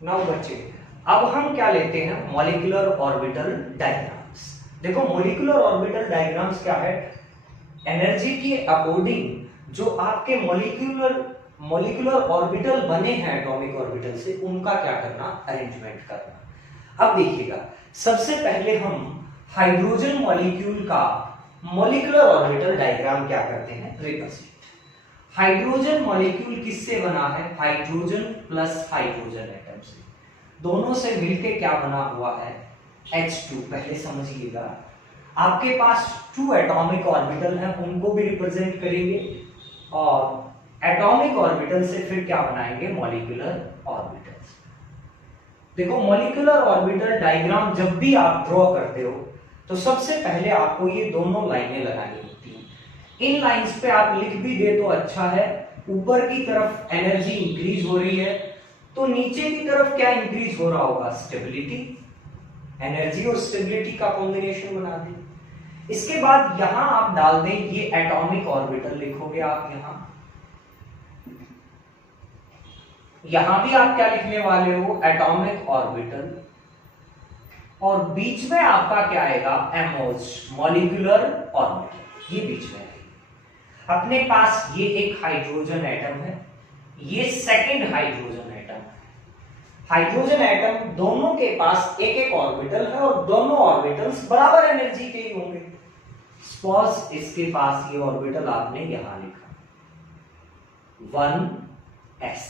Now बच्चे, अब हम क्या लेते हैं, मॉलिक्यूलर ऑर्बिटल डायग्राम्स। देखो मॉलिक्यूलर ऑर्बिटल डायग्राम्स क्या है, एनर्जी के अकॉर्डिंग जो आपके मॉलिक्यूलर ऑर्बिटल बने हैं एटॉमिक ऑर्बिटल से, उनका क्या करना, अरेंजमेंट करना। अब देखिएगा, सबसे पहले हम हाइड्रोजन मॉलिक्यूल का मॉलिक्यूलर ऑर्बिटल डायग्राम क्या करते हैं, रिप्रेजेंट। हाइड्रोजन मॉलिक्यूल किससे बना है, हाइड्रोजन प्लस हाइड्रोजन एटम से, दोनों से मिलके क्या बना हुआ है, H2। पहले समझिएगा, आपके पास 2 एटॉमिक ऑर्बिटल हैं, उनको भी रिप्रेजेंट करेंगे, और एटॉमिक ऑर्बिटल से फिर क्या बनाएंगे, मॉलिक्यूलर ऑर्बिटल्स। देखो मॉलिक्यूलर ऑर्बिटल डायग्राम जब भी आप ड्रॉ करते हो तो सबसे पहले आपको ये दोनों लाइनें लगानी होती हैं। इन लाइंस पे आप लिख भी दे तो अच्छा है, ऊपर की तरफ एनर्जी इंक्रीज हो रही है, तो नीचे की तरफ क्या इंक्रीज हो रहा होगा, स्टेबिलिटी। एनर्जी और स्टेबिलिटी का कॉम्बिनेशन बना दें। इसके बाद यहां आप डाल दें ये एटॉमिक ऑर्बिटल, लिखोगे आप यहां भी आप क्या लिखने वाले हो, एटॉमिक ऑर्बिटल, और बीच में आपका क्या आएगा, एमओज, मॉलिक्यूलर ऑर्बिटल, ये बीच में आएगा। अपने पास ये एक हाइड्रोजन एटम है, ये सेकंड हाइड्रोजन एटम है। हाइड्रोजन एटम दोनों के पास एक एक ऑर्बिटल है, और दोनों ऑर्बिटल्स बराबर एनर्जी के ही होंगे। सपोज इसके पास ये ऑर्बिटल आपने यहां लिखा 1s,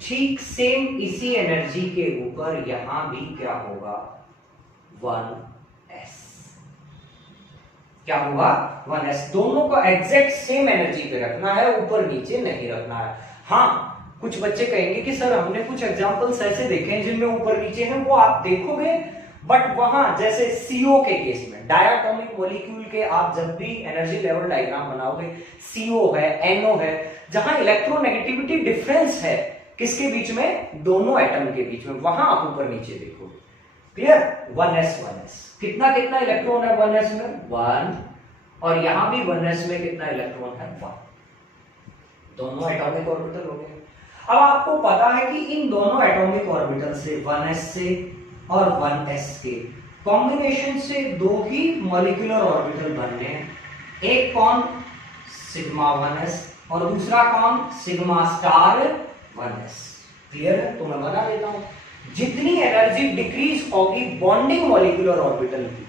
ठीक सेम इसी एनर्जी के ऊपर यहां भी क्या होगा, 1s। क्या होगा, 1s। दोनों को एग्जैक्ट सेम एनर्जी पे रखना है, ऊपर नीचे नहीं रखना है। हाँ, कुछ बच्चे कहेंगे कि सर हमने कुछ एग्जांपल्स ऐसे देखे हैं जिनमें ऊपर नीचे हैं, वो आप देखोगे, बट वहां जैसे CO के केस में, डायटोमिक मॉलिक्यूल के आप जब भी एनर्जी लेवल डायग्राम बनाओगे, CO है, NO है, जहां इलेक्ट्रोनेगेटिविटी डिफरेंस है किसके बीच में, दोनों एटम के बीच में, वहां आप ऊपर नीचे देखोगे। क्लियर, 1s कितना कितना इलेक्ट्रॉन है 1s में, 1, और यहां भी 1s में कितना इलेक्ट्रॉन है, 1। दोनों एटॉमिक ऑर्बिटल हो गए। अब आपको पता है कि इन दोनों एटॉमिक ऑर्बिटल से, 1s से और 1s के कॉम्बिनेशन से दो ही मॉलिक्यूलर ऑर्बिटल बनने हैं। एक कौन, सिग्मा 1s, और दूसरा कौन, सिग्मा स्टार 1s। क्लियर है, तो मैं बना देता हूं। जितनी एनर्जी डिक्रीज होगी बॉन्डिंग मॉलिक्यूलर ऑर्बिटल की,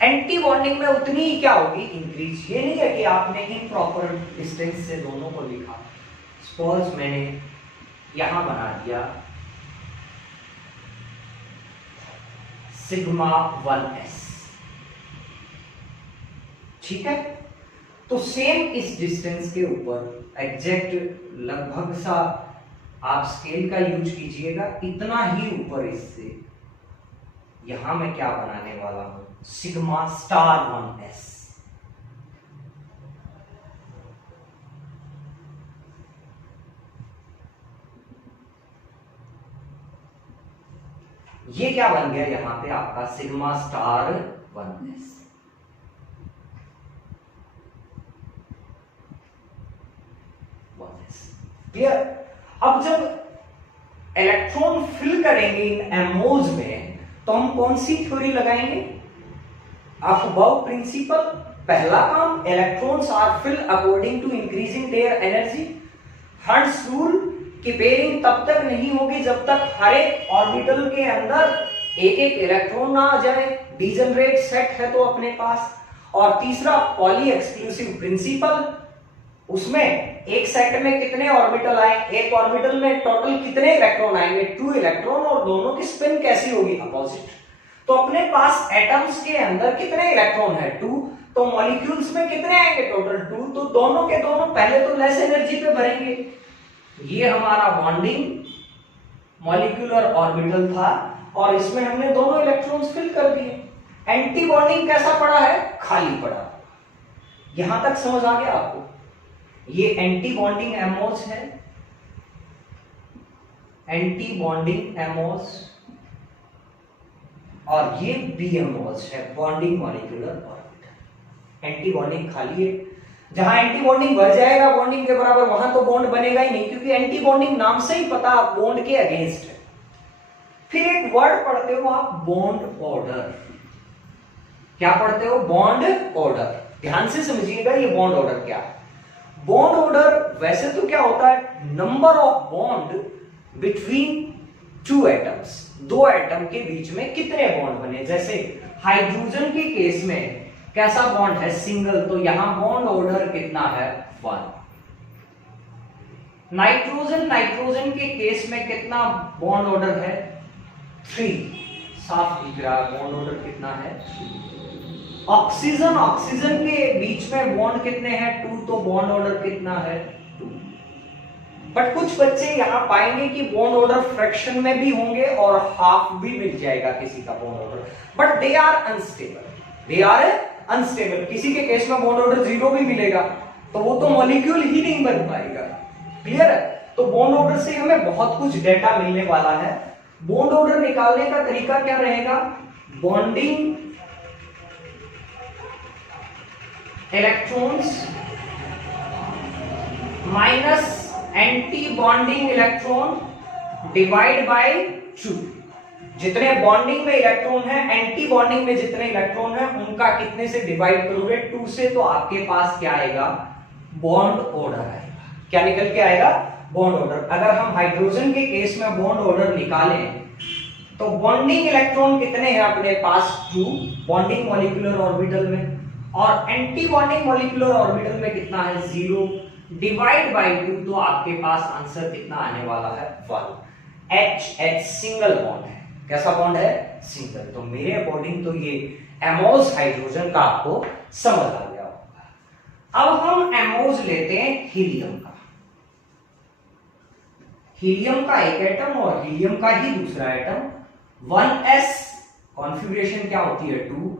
एंटी बॉन्डिंग में उतनी ही क्या होगी, इंक्रीज। ये नहीं है कि आपने इम्प्रॉपर डिस्टेंस से दोनों को लिखा। सपोज मैंने यहां बना दिया सिग्मा 1s, ठीक है, तो सेम इस डिस्टेंस के ऊपर एग्जैक्ट लगभग सा आप स्केल का यूज कीजिएगा, इतना ही ऊपर इससे यहां मैं क्या बनाने वाला हूं, सिग्मा स्टार 1s। ये क्या बन गया यहां पे आपका सिग्मा स्टार 1s। क्लियर। अब जब इलेक्ट्रॉन फिल करेंगे इन एमओज में, तो हम कौन सी थ्योरी लगाएंगे, अबव प्रिंसिपल। पहला काम, electrons are fill according to increasing their energy. Hertz rule की पेयरिंग तब तक नहीं होगी जब तक हर एक ऑर्बिटल के अंदर एक एक इलेक्ट्रॉन ना आ जाए, डिजनरेट सेट है तो अपने पास। और तीसरा, पॉली एक्सक्लूसिव प्रिंसिपल, उसमें एक सेट में कितने ऑर्बिटल आए, एक ऑर्बिटल में टोटल कितने इलेक्ट्रॉन आएंगे, 2 इलेक्ट्रॉन, और दोनों की स्पिन कैसी होगी, अपोजिट। तो अपने पास एटम्स के अंदर कितने इलेक्ट्रॉन है, 2, तो मॉलिक्यूल्स में कितने आएंगे, टोटल 2, तो दोनों के दोनों पहले तो लेस एनर्जी पे भरेंगे। ये हमारा बॉन्डिंग मॉलिक्यूलर ऑर्बिटल था, और इसमें हमने दोनों इलेक्ट्रॉन्स फिल कर दिए। एंटी बॉन्डिंग कैसा पड़ा है, खाली पड़ा। यहां तक समझ आ गया आपको। ये एंटी बॉन्डिंग एमओज है, एंटी बॉन्डिंग एमओज, और ये बीएमओज है, bonding molecular orbital. Anti bonding खाली है, जहां एंटी बॉन्डिंग भर जाएगा बॉन्डिंग के बराबर, वहां तो बॉन्ड बनेगा ही नहीं, क्योंकि एंटी बॉन्डिंग नाम से ही पता बॉन्ड के अगेंस्ट है। फिर एक वर्ड पढ़ते हो आप बॉन्ड ऑर्डर। क्या पढ़ते हो? Bond order. ध्यान से समझिएगा ये बॉन्ड ऑर्डर क्या है। बॉन्ड ऑर्डर वैसे तो क्या होता है? Number of bond between two atoms, दो एटम के बीच में कितने बॉन्ड बने। जैसे हाइड्रोजन के केस में कैसा बॉन्ड है? सिंगल, तो यहां बॉन्ड ऑर्डर कितना है? 1। नाइट्रोजन के केस में कितना बॉन्ड ऑर्डर है? 3। साफ दिख रहा है बॉन्ड ऑर्डर कितना है? ऑक्सीजन के बीच में बॉन्ड कितने हैं? 2, तो बॉन्ड ऑर्डर कितना है? 2। बट कुछ बच्चे यहां पाएंगे कि बॉन्ड ऑर्डर फ्रैक्शन में भी होंगे और हाफ भी मिल जाएगा किसी का bond order, but they are unstable. किसी के केस में बॉन्ड ऑर्डर 0 भी मिलेगा तो वो तो मॉलिक्यूल ही नहीं बन पाएगा। क्लियर है? तो बॉन्ड ऑर्डर से हमें बहुत कुछ डेटा मिलने वाला है। बॉन्ड ऑर्डर निकालने का तरीका क्या रहेगा? Bonding electrons minus anti bonding electron divide by 2। जितने बॉन्डिंग में इलेक्ट्रॉन है, एंटी बॉन्डिंग में जितने इलेक्ट्रॉन है, उनका कितने से डिवाइड करोगे? 2 से, तो आपके पास क्या आएगा? बॉन्ड ऑर्डर आएगा। क्या निकल के आएगा? Bond order. अगर हम हाइड्रोजन के केस में बॉन्ड ऑर्डर निकालें तो बॉन्डिंग इलेक्ट्रॉन कितने हैं अपने पास? 2 बॉन्डिंग मॉलिक्यूलर ऑर्बिटल में, और एंटी बॉन्डिंग मॉलिक्यूलर ऑर्बिटल में कितना है? 0 डिवाइड बाय 2, तो आपके पास आंसर कितना आने वाला है? 1। H सिंगल बॉन्ड है। कैसा बॉन्ड है? सिंगल। तो मेरे अकॉर्डिंग तो ये एमोज हाइड्रोजन का आपको समझ आ गया होगा। अब हम एमोज लेते हैं हीलियम का। हीलियम का एक एटम और हीलियम का ही दूसरा एटम। 1s कॉन्फ़िगरेशन क्या होती है? 2।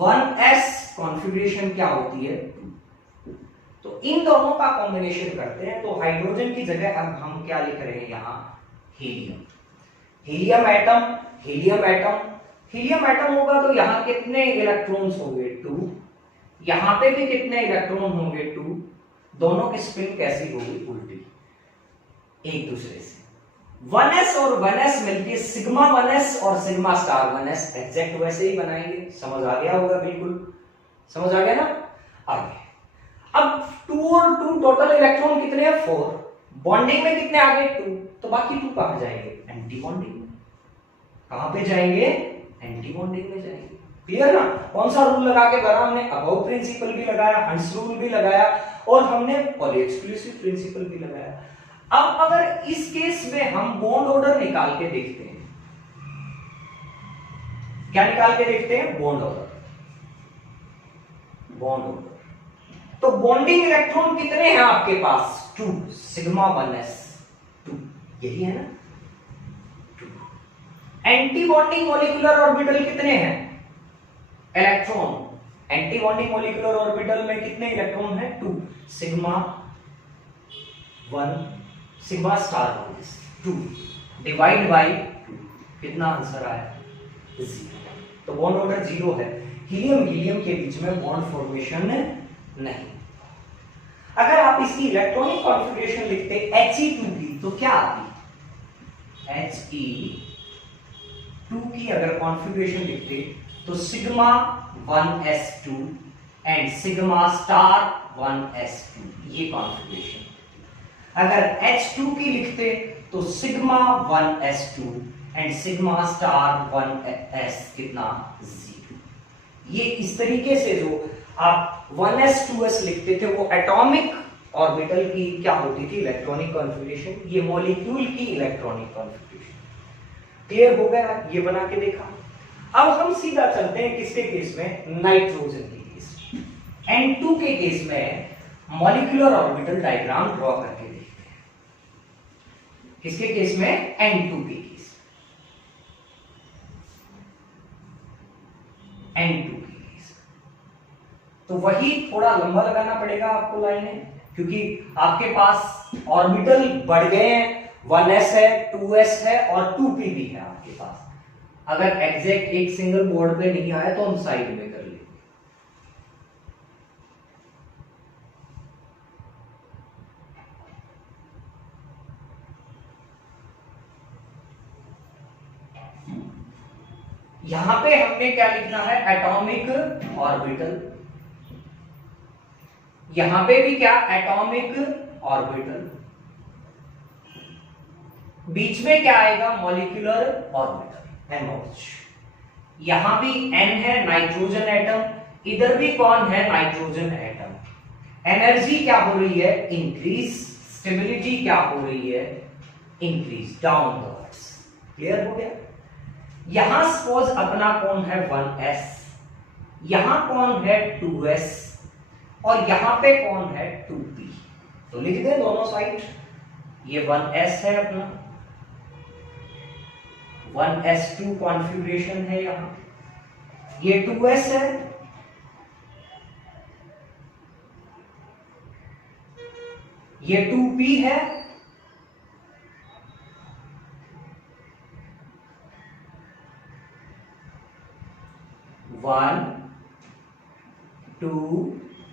1s कॉन्फ़िगरेशन क्या होती है? 2। तो इन दोनों का कॉम्बिनेशन करते हैं, तो हाइड्रोजन की जगह अब हम क्या लिख रहे हैं यहां? हीलियम। हीलियम एटम होगा तो यहां कितने इलेक्ट्रॉन्स होंगे? 2। यहां पे भी कितने इलेक्ट्रॉन होंगे? 2। दोनों की स्पिन कैसी होगी? उल्टी, एक दूसरे से। 1s और 1s मिलके सिग्मा 1s और सिग्मा स्टार 1s एग्जैक्ट वैसे ही बनाएंगे। समझ आ गया होगा? बिल्कुल समझ आ गया ना? आगे अब 2 और 2 टोटल इलेक्ट्रॉन कितने हैं? 4। बॉन्डिंग में कितने आ गए? 2। तो बाकी 2 कहां जाएंगे? एंटी बॉन्डिंग में। कहां पे जाएंगे? एंटी बॉन्डिंग में जाएंगे। क्लियर ना? कौन सा रूल लगा के बना हमने? अबव प्रिंसिपल भी लगाया, हंस रूल भी लगाया, और हमने पॉली एक्सक्लूसिव प्रिंसिपल भी लगाया। अब अगर इस केस में हम बॉन्ड ऑर्डर निकाल के देखते हैं, क्या निकाल के देखते हैं? Bond order. तो बॉन्डिंग इलेक्ट्रॉन कितने हैं आपके पास? 2। सिग्मा 1s 2, यही है ना? 2। एंटी बॉन्डिंग मॉलिक्यूलर ऑर्बिटल कितने हैं? Electron. Anti bonding molecular orbital में कितने इलेक्ट्रॉन हैं? 2। Sigma 1 sigma star 1s 2 divide by 2, कितना आंसर आया? 0। तो बॉन्ड ऑर्डर 0 है। हीलियम के बीच में बॉन्ड फॉर्मेशन नहीं। अगर आप इसकी इलेक्ट्रॉनिक कॉन्फ़िगरेशन लिखते He2 तो क्या आती? He2 की अगर कॉन्फ़िगरेशन लिखते तो sigma 1s2 and sigma star 1s2, ये कॉन्फ़िगरेशन। अगर H2 की लिखते तो sigma 1s2 and sigma star 1s कितना? 0। ये इस तरीके से जो आप 1s 2s लिखते थे वो एटॉमिक ऑर्बिटल की क्या होती थी? Electronic configuration. ये मॉलिक्यूल की इलेक्ट्रॉनिक कॉन्फ़िगरेशन। क्लियर हो गया? ये बना के देखा। अब हम सीधा चलते हैं किसके केस में? नाइट्रोजन के केस में। N2 के केस में मॉलिक्यूलर ऑर्बिटल डायग्राम ड्रॉ करके देखते हैं। किसके केस में? N2 के केस में। N2 के केस में तो वही थोड़ा लंबा लगाना पड़ेगा आपको लाइनें, क्योंकि आपके पास ऑर्बिटल बढ़ गए हैं। 1s है, 2s है और 2p भी है आपके पास। अगर एग्जैक्ट एक सिंगल बोर्ड पे नहीं आया तो हम साइड में कर लेंगे। यहां पे हमने क्या लिखना है, एटॉमिक ऑर्बिटल। यहां पे भी क्या, एटॉमिक ऑर्बिटल। बीच में क्या आएगा, मॉलिक्यूलर ऑर्बिटल, NOH। यहां भी N है, नाइट्रोजन एटम, इधर भी कौन है, नाइट्रोजन एटम। एनर्जी क्या हो रही है, इंक्रीज, स्टेबिलिटी क्या हो रही है, इंक्रीज, डाउनवर्ड्स। क्लियर हो गया। यहां सपोज अपना कौन है, 1s, यहां कौन है, 2s, और यहां पे कौन है, 2p। तो लिख दे दोनों साइड। ये 1s है अपना, 1s2 कॉन्फ़िगरेशन है यहां, ये 2s है, ये 2p है, वन, टू,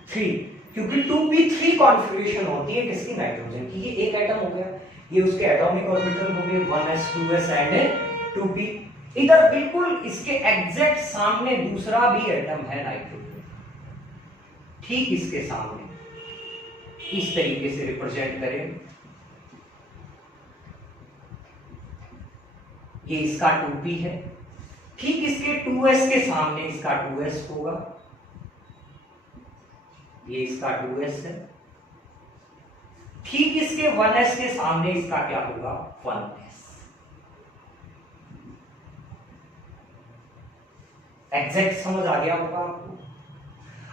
थ्री, क्योंकि 2p3 कॉन्फ़िगरेशन होती है किसकी, नाइट्रोजन की। ये एक एटम हो गया, ये उसके एटॉमिक ऑर्बिटल हो गए, 1s 2s एंड 2p। इधर बिल्कुल इसके एग्जैक्ट सामने दूसरा भी एटम है, नाइट्रोजन, ठीक इसके सामने। इस तरीके से रिप्रेजेंट करें, ये इसका 2p है, ठीक इसके 2s के सामने इसका 2s होगा, ये इसका 2s है, ठीक इसके 1s के सामने इसका क्या होगा, 1s। एग्जैक्ट समझ आ गया होगा आपको।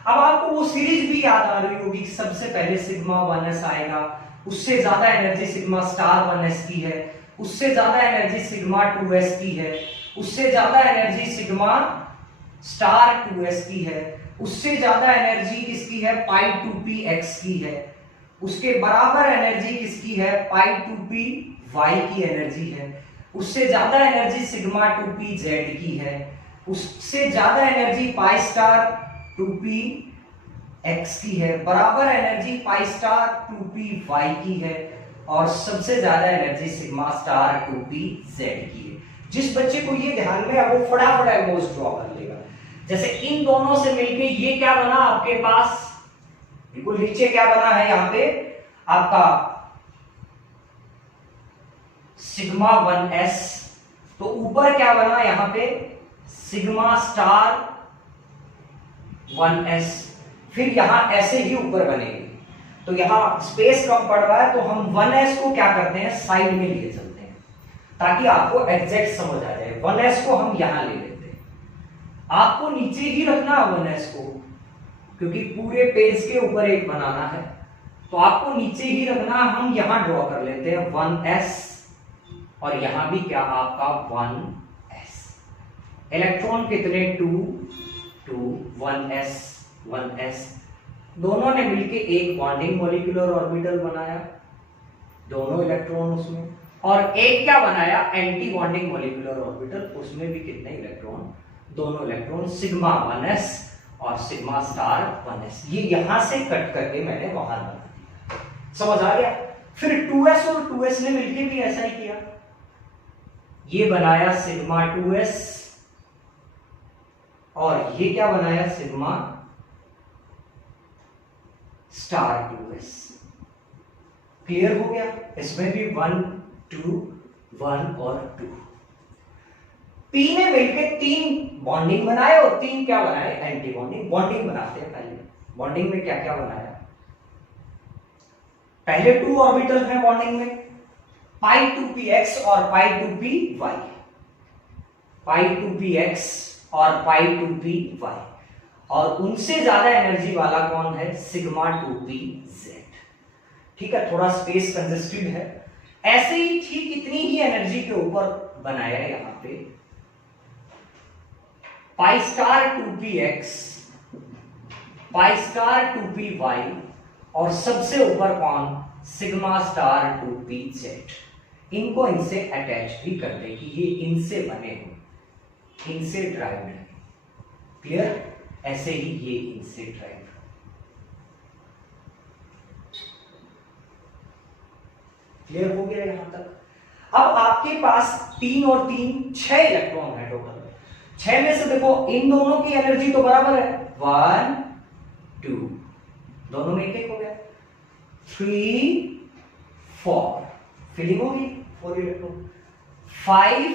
अब आपको वो सीरीज भी याद आ रही होगी, सबसे पहले सिग्मा 1s आएगा, उससे ज्यादा एनर्जी सिग्मा स्टार 1s की है, उससे ज्यादा एनर्जी सिग्मा 2s की है, उससे ज्यादा एनर्जी सिग्मा स्टार 2s की है, उससे ज्यादा एनर्जी किसकी है, पाई 2px की है, उसके बराबर एनर्जी किसकी है, पाई 2py की एनर्जी है, उससे ज्यादा एनर्जी सिग्मा 2pz की है, उससे ज्यादा एनर्जी पाई स्टार 2px की है, बराबर एनर्जी पाई स्टार 2py की है, और सबसे ज्यादा एनर्जी सिग्मा स्टार 2pz की है। जिस बच्चे को ये ध्यान में है वो फटाफट एमोज ड्रॉ कर लेगा। जैसे इन दोनों से मिलके ये क्या बना आपके पास, बिल्कुल नीचे क्या बना है, यहां पे आपका सिग्मा 1s, तो ऊपर क्या बना यहां पे, सिग्मा स्टार 1s, फिर यहां ऐसे ही ऊपर बनेगी। तो यहां स्पेस कम पड़ रहा है तो हम 1s को क्या करते हैं, साइड में लिए चलते हैं ताकि आपको एग्जैक्ट समझ आ जाए। 1s को हम यहां ले लेते हैं, आपको नीचे ही रखना है 1s को, क्योंकि पूरे पेज के ऊपर एक बनाना है, तो आपको नीचे ही रखना। हम यहां ड्रॉ कर लेते हैं 1s, और यहां भी क्या आपका 1s। इलेक्ट्रॉन कितने, 2 1s 1s, दोनों ने मिलके एक बॉन्डिंग मॉलिक्यूलर ऑर्बिटल बनाया, दोनों इलेक्ट्रॉन उसमें, और एक क्या बनाया, एंटी बॉन्डिंग मॉलिक्यूलर ऑर्बिटल, उसमें भी कितने इलेक्ट्रॉन, दोनों इलेक्ट्रॉन, सिग्मा 1s और सिग्मा स्टार 1s। ये यहां से कट करके मैंने वहां बना दिया, समझ आ गया। फिर 2s और 2s ने मिलके भी ऐसा ही किया, ये बनाया सिग्मा 2s, और ये क्या बनाया, सिग्मा स्टार 2s। क्लियर हो गया। इसमें भी 1 2 1 और 2, पी ने मिलकर 3 बॉन्डिंग बनाए और 3 क्या बनाए, एंटी बॉन्डिंग। बॉन्डिंग बनाते हैं पहले, बॉन्डिंग में क्या क्या बनाया, पहले 2 ऑर्बिटल हैं बॉन्डिंग में, पाई 2px और पाई 2py, पाई 2px और पाई 2py, और उनसे ज्यादा एनर्जी वाला कौन है, सिग्मा 2pz। ठीक है, थोड़ा स्पेस कंजेस्टेड है। ऐसे ही ठीक इतनी ही एनर्जी के ऊपर बनाया यहां पे pi star 2px, pi star 2py, और सबसे ऊपर कौन, सिग्मा स्टार 2pz। इनको इनसे अटैच भी कर दे कि ये इनसे बने हो, इनसे ड्राइव है। क्लियर, ऐसे ही ये इनसे ड्राइव। क्लियर हो गया यहां तक। अब आपके पास 3 और 3 6 इलेक्ट्रॉन है टोटल। 6 में से देखो इन दोनों की एनर्जी तो बराबर है, 1 2, दोनों में एक हो गया, 3 4, फिलिंग होगी 4 इलेक्ट्रॉन, 5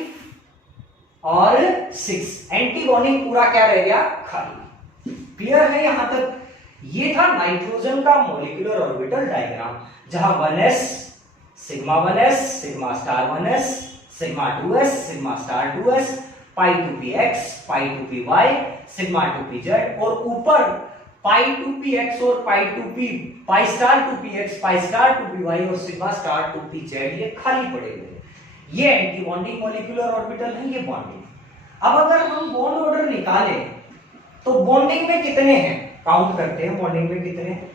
और 6, एंटी बॉन्डिंग पूरा क्या रह गया, खाली। क्लियर है यहां तक? ये था नाइट्रोजन का मॉलिक्यूलर ऑर्बिटल डायग्राम, जहां 1s sigma 1s sigma star 1s sigma 2s sigma star 2s पाई 2px पाई 2py सिग्मा 2pz, और ऊपर पाई 2px और pi star 2px pi star 2py और सिग्मा स्टार 2pz ये खाली पड़े हुए। ये एंटी बॉन्डिंग मॉलिक्यूलर ऑर्बिटल है, ये बॉन्डिंग। अब अगर हम बॉन्ड ऑर्डर निकालें तो बॉन्डिंग में कितने हैं, काउंट करते हैं, बॉन्डिंग में कितने हैं,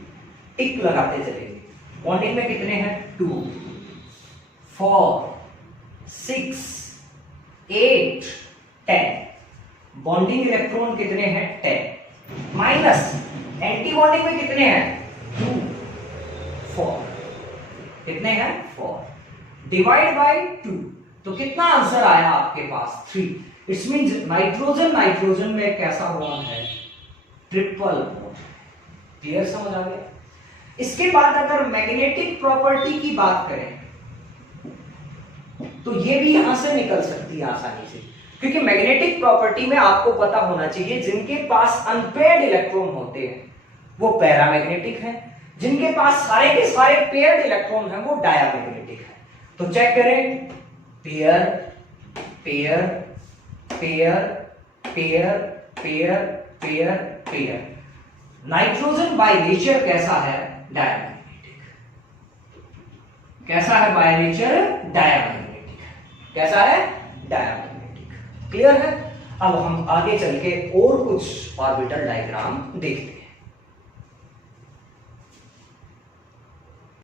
टिक लगाते चलेंगे। बॉन्डिंग में कितने हैं, 2 4 6 8 10। बॉन्डिंग इलेक्ट्रॉन कितने हैं, 10। माइनस एंटी बॉन्डिंग में कितने हैं, 2 4, कितने हैं, 4, डिवाइड बाय 2, तो कितना आंसर आया आपके पास, 3। इट्स मींस नाइट्रोजन में कैसा बॉन्ड है, ट्रिपल बॉन्ड। क्लियर, समझ आ गया? इसके बाद अगर मैग्नेटिक प्रॉपर्टी की बात करें तो ये भी यहां से निकल सकती है आसानी से, क्योंकि मैग्नेटिक प्रॉपर्टी में आपको पता होना चाहिए जिनके पास अनपेयर्ड इलेक्ट्रॉन होते हैं वो पैरामैग्नेटिक हैं, जिनके पास सारे के सारे पेयर्ड इलेक्ट्रॉन हैं वो डायामैग्नेटिक हैं। तो चेक करें, pair pair pair pair pair pair pair. Nitrogen by nature कैसा है, डायामैग्नेटिक। कैसा है बाय नेचर, डायामैग्नेटिक। कैसा है, डायामैग्नेटिक। क्लियर है? अब हम आगे चल के और कुछ ऑर्बिटल डायग्राम देखते हैं।